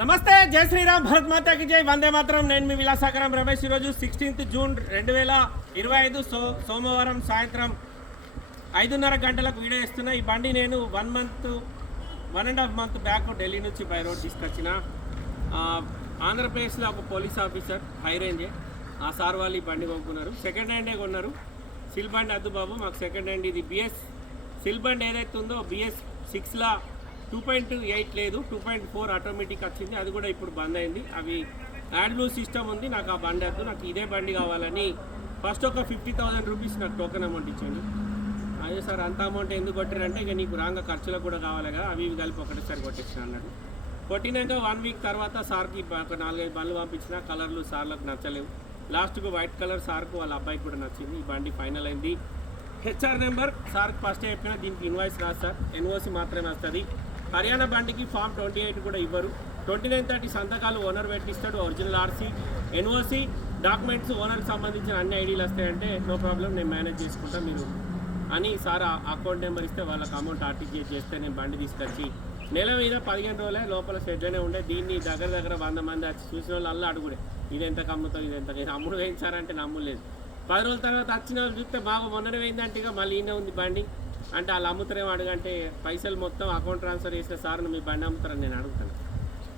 నమస్తే జై శ్రీరామ్ భరత్ మాతాకి జై. వందే మాత్రం. నేను మీ విలాసాకరం రమేష్. ఈరోజు సిక్స్టీన్త్ జూన్ రెండు వేల ఇరవై ఐదు సో సోమవారం సాయంత్రం ఐదున్నర గంటలకు వీడియో ఇస్తున్నా ఈ బండి నేను one month one and half month back Delhi నుంచి బై రోడ్ తీసుకొచ్చిన. ఆంధ్రప్రదేశ్లో ఒక పోలీస్ ఆఫీసర్ హై రేంజే. ఆ సార్ వాళ్ళు ఈ బండి కొనుక్కున్నారు. సెకండ్ హ్యాండే కొన్నారు. సిల్ బండి అద్దు బాబు మాకు సెకండ్ హ్యాండ్ ఇది. బిఎస్ సిల్ బండి ఏదైతే ఉందో బిఎస్ సిక్స్లా టూ పాయింట్ ఎయిట్ లేదు టూ పాయింట్ ఫోర్ ఆటోమేటిక్ వచ్చింది అది కూడా ఇప్పుడు బంద్ అయింది. అవి యాడ్ సిస్టమ్ ఉంది నాకు ఆ బండి వద్దు నాకు ఇదే బండి కావాలని ఫస్ట్ ఒక ఫిఫ్టీ థౌసండ్ రూపీస్ నాకు టోకెన్ అమౌంట్ ఇచ్చాను అదే సార్ అంత అమౌంట్ ఎందుకు కొట్టారంటే ఇక నీకు రాంగ ఖర్చులకు కూడా కావాలి కదా అవి ఇవి కలిపి ఒకటేసారి కొట్టేసిన అన్నాడు. కొట్టినాక వన్ వీక్ తర్వాత సార్కి ఒక నాలుగైదు బండ్లు పంపించిన కలర్లు సార్లకు నచ్చలేవు. లాస్ట్కు వైట్ కలర్ సార్కు వాళ్ళ అబ్బాయికి కూడా నచ్చింది ఈ బండి ఫైనల్ అయింది. హెచ్ఆర్ నెంబర్ సార్కి ఫస్ట్ చెప్పిన దీనికి ఇన్వాయిస్ రాదు సార్ ఎన్ఓసి మాత్రమే వస్తుంది. హర్యానా బండికి ఫామ్ ట్వంటీ ఎయిట్ కూడా ఇవ్వరు. ట్వంటీ నైన్ థర్టీ సంతకాలు ఓనర్ పెట్టిస్తాడు ఒరిజినల్ ఆర్సీ. ఎన్ఓసి డాక్యుమెంట్స్ ఓనర్కి సంబంధించిన అన్ని ఐడీలు వస్తాయంటే నో ప్రాబ్లం నేను మేనేజ్ చేసుకుంటా. మీరు అని సార్ అకౌంట్ నెంబర్ ఇస్తే వాళ్ళకి అమౌంట్ ఆర్టీజీఎస్ చేస్తే నేను బండి తీసుకొచ్చి నెల మీద పదిహేను రోజులే లోపల షెడ్లోనే ఉండే. దీన్ని దగ్గర దగ్గర వంద మంది వచ్చి చూసిన వాళ్ళు అల్లా అడుగుడే. ఇది ఎంత కమ్ముతావు ఇది ఎంత ఇది అమ్ముడు వేయించారంటే నమ్ములేదు. పది రోజుల తర్వాత వచ్చిన వాళ్ళు చూస్తే బాగా మొన్ననే వేయిందంటే ఇక మళ్ళీ ఈయన ఉంది బండి. అంటే వాళ్ళు అమ్ముతారేమో అడగంటే పైసలు మొత్తం అకౌంట్ ట్రాన్స్ఫర్ చేసిన సార్ను మీ బండి అమ్ముతారని నేను అడుగుతాను.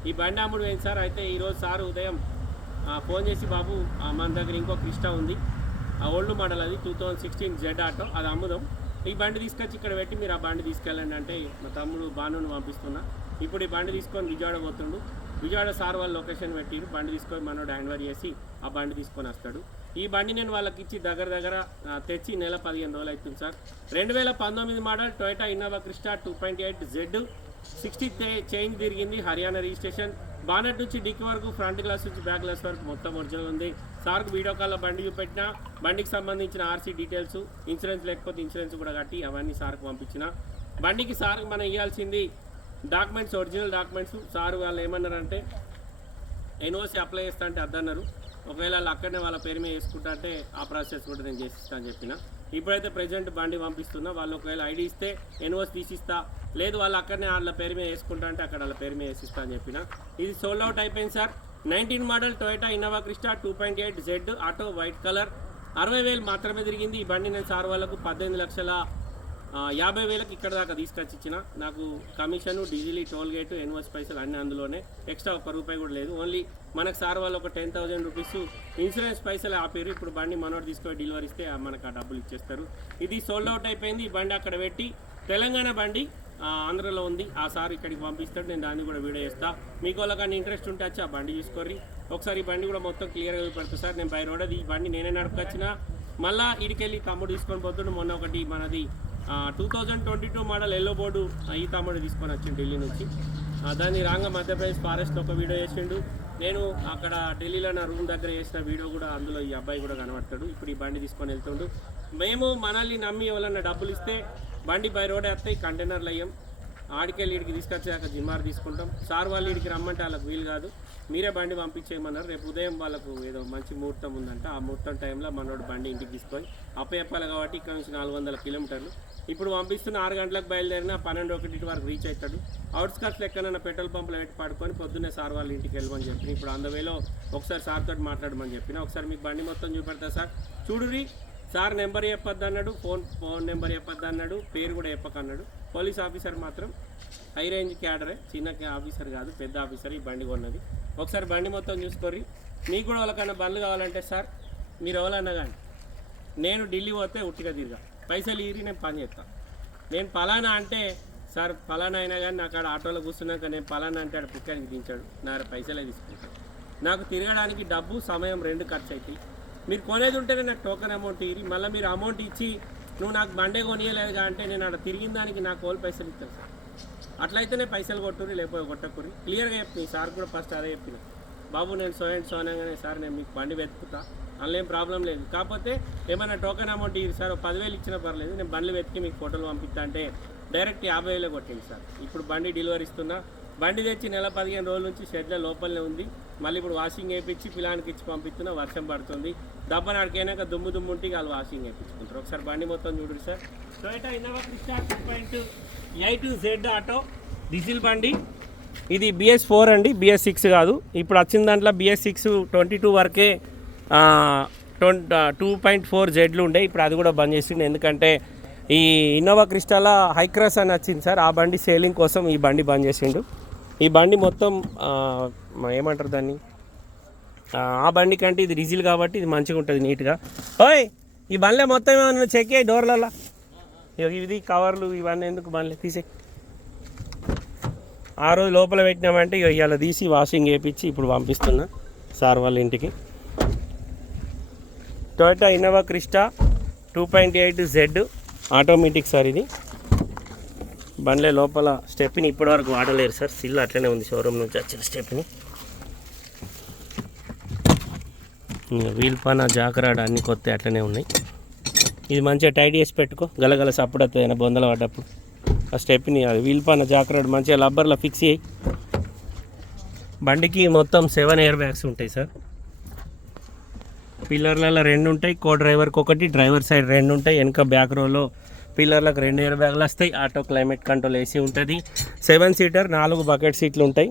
ఈ బండి అమ్ముడు ఏంటి సార్ అయితే ఈరోజు సార్ ఉదయం ఫోన్ చేసి బాబు మన దగ్గర ఇంకో క్రిస్టా ఉంది. ఆ ఓల్డ్ మోడల్ అది two thousand sixteen Z auto అది అమ్ముదాం. ఈ బండి తీసుకొచ్చి ఇక్కడ పెట్టి మీరు ఆ బండి తీసుకెళ్ళండి అంటే మా తమ్ముడు బానుని పంపిస్తున్నా. ఇప్పుడు ఈ బండి తీసుకొని విజయవాడ పోతుండు. విజయవాడ సార్ వాళ్ళు లొకేషన్ పెట్టిరు. బండి తీసుకొని మనోడు హ్యాండ్ ఓవర్ చేసి ఆ బండి తీసుకొని వస్తాడు. ఈ బండి నేను వాళ్ళకి ఇచ్చి దగ్గర దగ్గర తెచ్చి నెల పదిహేను రోజులు అవుతుంది సార్. రెండు వేల పంతొమ్మిది model Toyota Innova Crysta two point eight Z. Sixty change తిరిగింది హర్యానా రిజిస్ట్రేషన్. బానెట్ నుంచి డిక్కి వరకు ఫ్రంట్ గ్లాస్ నుంచి బ్యాక్ గ్లాస్ వరకు మొత్తం ఒరిజినల్ ఉంది. సార్కు వీడియో కాల్లో బండి చూపెట్టిన బండికి సంబంధించిన ఆర్సీ డీటెయిల్స్ ఇన్సూరెన్స్ లేకపోతే ఇన్సూరెన్స్ కూడా కట్టి అవన్నీ సార్కు పంపించిన. బండికి సార్కు మనం ఇవ్వాల్సింది డాక్యుమెంట్స్ ఒరిజినల్ డాక్యుమెంట్స్. సార్ వాళ్ళు ఏమన్నారంటే ఎన్ఓసి అప్లై చేస్తా అంటే అద్దన్నారు. ఒకవేళ వాళ్ళు అక్కడనే వాళ్ళ పేరు మీద వేసుకుంటా అంటే ఆ ప్రాసెస్ కూడా నేను చేసిస్తా అని చెప్పిన. ఇప్పుడైతే ప్రజెంట్ బండి పంపిస్తున్నా వాళ్ళు ఒకవేళ ఐడి ఇస్తే ఎన్ఓస్ తీసిస్తా. లేదు వాళ్ళు అక్కడనే వాళ్ళ పేరు మీద వేసుకుంటా అంటే అక్కడ వాళ్ళ పేరు మీద వేసిస్తా అని చెప్పిన. ఇది సోల్డ్ అవుట్ అయిపోయింది sir. Nineteen model Toyota Innova Crysta two point eight Z auto white colour. అరవై వేలు మాత్రమే తిరిగింది. ఈ బండి నేను సార్ వాళ్ళకు పద్దెనిమిది లక్షల యాభై వేలకు ఇక్కడ దాకా తీసుకొచ్చి ఇచ్చిన. నాకు కమిషన్ డీజిల్ టోల్ గేట్ ఎన్వస్ పైసలు అన్నీ అందులోనే. ఎక్స్ట్రా ఒక్క రూపాయి కూడా లేదు. ఓన్లీ మనకు సార్ వాళ్ళు ఒక టెన్ థౌసండ్ రూపీస్ ఇన్సూరెన్స్ పైసలు ఆపేరు. ఇప్పుడు బండి మనోడు తీసుకొని డెలివరీ ఇస్తే మనకు ఆ డబ్బులు ఇచ్చేస్తారు. ఇది సోల్డ్ అవుట్ అయిపోయింది. ఈ బండి అక్కడ పెట్టి తెలంగాణ బండి ఆంధ్రలో ఉంది. ఆ సార్ ఇక్కడికి పంపిస్తాడు. నేను దాన్ని కూడా వీడియో చేస్తా. మీకు వాళ్ళకన్నా ఇంట్రెస్ట్ ఉంటే వచ్చి ఆ బండి చూసుకోర్రి. ఒకసారి ఈ బండి కూడా మొత్తం క్లియర్గా చూపెడతా సార్. నేను బై రోడ్ అది ఈ బండి నేనే నడుపుకొచ్చిన. మళ్ళా ఇడికెళ్ళి తమ్ముడు తీసుకొని పోతుండు. మొన్న ఒకటి మనది two thousand twenty two model yellow board ఈ తమ్ముడు తీసుకొని వచ్చిండు ఢిల్లీ నుంచి. దాన్ని రాంగ మధ్యప్రదేశ్ ఫారెస్ట్లో ఒక వీడియో చేసిండు. నేను అక్కడ ఢిల్లీలో నా రూమ్ దగ్గర చేసిన వీడియో కూడా అందులో ఈ అబ్బాయి కూడా కనబడతాడు. ఇప్పుడు ఈ బండి తీసుకొని వెళ్తుండు. మేము మనల్ని నమ్మి ఎవరన్నా డబ్బులు ఇస్తే బండి బై రోడ్ వస్తాయి కంటైనర్లు అయ్యాం ఆడికెళ్ళి ఇడికి తీసుకొచ్చాక జిమ్మార్ తీసుకుంటాం. సార్ వాళ్ళు ఇడికి రమ్మంటే వాళ్ళకి వీలు కాదు. మీరే బండి పంపించేయమన్నారు. రేపు ఉదయం వాళ్ళకు ఏదో మంచి ముహూర్తం ఉందంట. ఆ ముహూర్తం టైంలో మనోడు బండి ఇంటికి తీసుకొని అప్పచెప్పాలి కాబట్టి ఇక్కడ నుంచి నాలుగు వందల కిలోమీటర్లు. ఇప్పుడు పంపిస్తున్న ఆరు గంటలకు బయలుదేరిన పన్నెండు ఒకటి వరకు రీచ్ అవుతాడు. అవుట్స్కట్స్ ఎక్కడైనా పెట్రోల్ పంపులు పెట్టి పడుకొని పొద్దున్నే సార్ వాళ్ళ ఇంటికి వెళ్ళమని చెప్పిన. ఇప్పుడు అందవేలో ఒకసారి సార్ తోటి మాట్లాడమని చెప్పిన. ఒకసారి మీకు బండి మొత్తం చూపెడతా సార్. చూడురి సార్ నెంబర్ చెప్పొద్దు అన్నాడు ఫోన్ ఫోన్ నెంబర్ చెప్పొద్దు అన్నాడు పేరు కూడా చెప్పకన్నాడు. పోలీస్ ఆఫీసర్ మాత్రం హై రేంజ్ క్యాడరే చిన్న ఆఫీసర్ కాదు పెద్ద ఆఫీసర్ ఈ బండి కొన్నది. ఒకసారి బండి మొత్తం చూసుకోర్రి. మీకు కూడా వాళ్ళకన్నా బండ్లు కావాలంటే సార్ మీరు ఎవరన్నా కానీ నేను ఢిల్లీ పోతే ఉట్టిగా తిరిగా. పైసలు ఇరి నేను పని చేస్తాను నేను పలానా అంటే సార్ పలానా అయినా కానీ నాకు ఆడ ఆటోలో కూర్చున్నాక నేను పలానా అంటే ఆడ పిక్కడికి దించాడు. నా పైసలే తీసుకుంటాను నాకు తిరగడానికి డబ్బు సమయం రెండు ఖర్చు అవుతాయి మీరు కొనేది ఉంటేనే నాకు టోకెన్ అమౌంట్ ఇరి మళ్ళీ మీరు అమౌంట్ ఇచ్చి నువ్వు నాకు బండే కొనియలేదుగా అంటే నేను అక్కడ తిరిగిన దానికి నాకు ఓల్ పైసలు ఇస్తాను సార్. అట్లయితేనే పైసలు కొట్టుర్రి లేకపోతే కొట్టకుర్రి. క్లియర్గా చెప్పి సార్ కూడా ఫస్ట్ అదే చెప్పిన. బాబు నేను సో అండ్ సో అనగానే సార్ నేను మీకు బండి వెతుకుతా. అందులో ఏం ప్రాబ్లం లేదు. కాకపోతే ఏమైనా టోకెన్ అమౌంట్ ఇది సార్ ఒక పదివేలు ఇచ్చినా పర్లేదు. నేను బండ్లు వెతికి మీకు ఫోటోలు పంపిస్తా అంటే డైరెక్ట్ యాభై వేలు కొట్టింది సార్. ఇప్పుడు బండి డెలివరీ ఇస్తున్నా బండి తెచ్చి నెల పదిహేను రోజుల నుంచి షెడ్ల లోపలనే ఉంది. మళ్ళీ ఇప్పుడు వాషింగ్ వేయించి పిలానికి ఇచ్చి పంపిస్తున్నా వర్షం పడుతుంది. దెబ్బ నాడికైనాక దుమ్ము దుమ్ము ఉంటే వాళ్ళు వాషింగ్ వేయించుకుంటారు ఒకసారి బండి మొత్తం చూడండి sir. Toyota Innova Crysta two point eight Z auto diesel బండి. ఇది బిఎస్ ఫోర్ అండి బిఎస్ సిక్స్ కాదు. ఇప్పుడు వచ్చిన దాంట్లో బిఎస్ సిక్స్ ట్వంటీ టూ వరకే ట్వంటీ టూ పాయింట్ ఫోర్ జెడ్లు ఉండే. ఇప్పుడు అది కూడా బంద్ చేసిండు. ఎందుకంటే ఈ ఇన్నోవా క్రిస్టాల హైక్రాస్ అని వచ్చింది సార్. ఆ బండి సేలింగ్ కోసం ఈ బండి బంద్ చేసిండు. ఈ బండి మొత్తం ఏమంటారు దాన్ని? ఆ, బండి కంటే ఇది డీజిల్ కాబట్టి ఇది మంచిగా ఉంటుంది నీట్గా. ఓయ్ ఈ బండ్లే మొత్తం ఏమైనా చెక్ అయ్యి డోర్లలో ఇది కవర్లు ఇవన్నీ ఎందుకు బండ్లే? తీసే ఆ రోజు లోపల పెట్టినామంటే ఇక ఇవాళ తీసి వాషింగ్ వేయించి ఇప్పుడు పంపిస్తున్నా సార్ వాళ్ళ ఇంటికి. Toyota Innova Crysta two point eight Z automatic sir ఇది. బండ్లే లోపల స్టెప్ని ఇప్పటివరకు వాడలేరు సార్. సిల్ అట్లనే ఉంది షోరూమ్ నుంచి వచ్చిన స్టెప్ని. వీల్ పైన జాకరాడ అన్ని కొత్త అట్లనే ఉన్నాయి. ఇది మంచిగా టైట్ చేసి పెట్టుకో. గలగల సప్పుడు అయినా బొందల పడ్డప్పుడు. ఆ స్టెప్ని అది వీల్ పైన జాకరాడు మంచిగా లబ్బర్లో ఫిక్స్ చేయి. బండికి మొత్తం సెవెన్ ఎయిర్ బ్యాగ్స్ ఉంటాయి సార్. పిల్లర్లలో రెండు ఉంటాయి కో డ్రైవర్కి ఒకటి డ్రైవర్ సైడ్ రెండు ఉంటాయి వెనక బ్యాక్ రోలో పిల్లర్లకు రెండు ఎయిర్ బ్యాగ్లు వస్తాయి. ఆటో క్లైమేట్ కంట్రోల్ ఏసీ ఉంటుంది. సెవెన్ సీటర్ నాలుగు బకెట్ సీట్లు ఉంటాయి.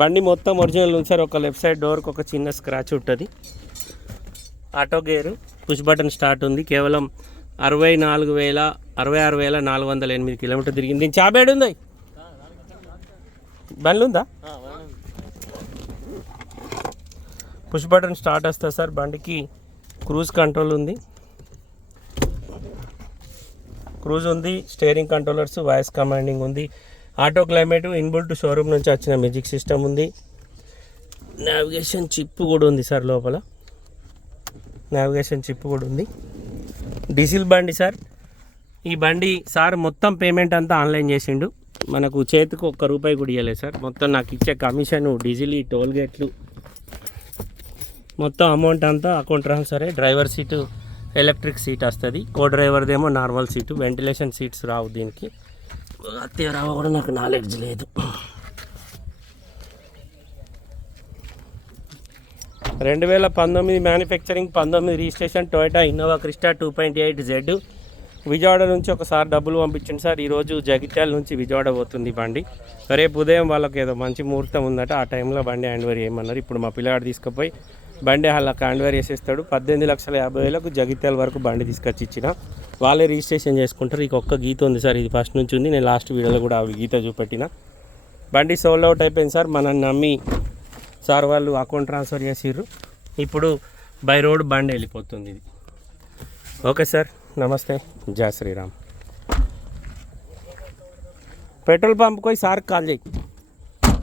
బండి మొత్తం ఒరిజినల్ ఉంది సార్. ఒక లెఫ్ట్ సైడ్ డోర్కి ఒక చిన్న స్క్రాచ్ ఉంటుంది. Auto gear push button start ఉంది. కేవలం అరవై నాలుగు వేల అరవై ఆరు వేల నాలుగు వందల ఎనిమిది కిలోమీటర్ తిరిగింది. దీని చాబేడు ఉంది? బండ్లు ఉందా? పుష్ బటన్ స్టార్ట్ వస్తుంది సార్. బండికి క్రూజ్ కంట్రోల్ ఉంది. క్రూజ్ ఉంది స్టేరింగ్ కంట్రోలర్స్ వాయిస్ కమాండింగ్ ఉంది. ఆటో క్లైమేట్ ఇన్బుల్ట్ షోరూమ్ నుంచి వచ్చిన మ్యూజిక్ సిస్టమ్ ఉంది. నావిగేషన్ చిప్ కూడా ఉంది సార్ లోపల. నావిగేషన్ చిప్ కూడా ఉంది. డీజిల్ బండి సార్. ఈ బండి సార్ మొత్తం పేమెంట్ అంతా ఆన్లైన్ చేసిండు. మనకు చేతికి ఒక్క రూపాయి కూడా ఇవ్వలేదు సార్. మొత్తం నాకు ఇచ్చే కమిషన్ డీజిల్ ఈ టోల్ గేట్లు మొత్తం అమౌంట్ అంతా account transfer driver seat electric seat వస్తుంది. కో డ్రైవర్దేమో నార్మల్ సీటు వెంటిలేషన్ సీట్స్ రావు దీనికి. అత్తే రావు కూడా నాకు నాలెడ్జ్ లేదు. రెండు వేల పంతొమ్మిది మ్యానుఫ్యాక్చరింగ్ పంతొమ్మిది registration Toyota Innova Crysta two point eight Z. Vijayawada నుంచి ఒకసారి డబ్బులు పంపించండి సార్. ఈరోజు జగిత్యాల నుంచి విజయవాడ పోతుంది బండి. రేపు ఉదయం వాళ్ళకి ఏదో మంచి ముహూర్తం ఉందట. ఆ టైంలో బండి హ్యాండ్ ఓవర్ చేయమన్నారు. ఇప్పుడు మా పిల్లగాడు తీసుకుపోయి బండి వాళ్ళ హ్యాండ్ చేసేస్తాడు. పద్దెనిమిది లక్షల యాభై వేలకు జగిత్యాల వరకు బండి తీసుకొచ్చి ఇచ్చిన. వాళ్ళే రిజిస్ట్రేషన్ చేసుకుంటారు. ఇక ఒక్క గీత ఉంది సార్ ఇది ఫస్ట్ నుంచి ఉంది. నేను లాస్ట్ వీడియోలో కూడా ఆ గీత చూపెట్టిన. బండి సోల్డ్ అవుట్ అయిపోయింది సార్. మనల్ని నమ్మి సార్ వాళ్ళు అకౌంట్ ట్రాన్స్ఫర్ చేసిర్రు. ఇప్పుడు బై రోడ్ బండి వెళ్ళిపోతుంది ఇది. ఓకే సార్ నమస్తే. జయ శ్రీరామ్. పెట్రోల్ పంప్ పోయి సార్ కాల్ చేయి.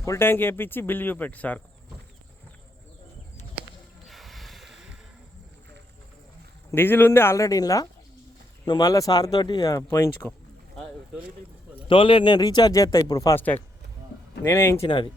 ఫుల్ ట్యాంక్ వేయించి బిల్లు చూపెట్టి సార్ డీజిల్ ఉంది ఆల్రెడీ ఇలా నువ్వు మళ్ళీ సార్ తోటి పోయించుకో. టోల్ నేను రీఛార్జ్ చేస్తా ఇప్పుడు ఫాస్ట్ ట్యాగ్ నేనే వేయించిన అది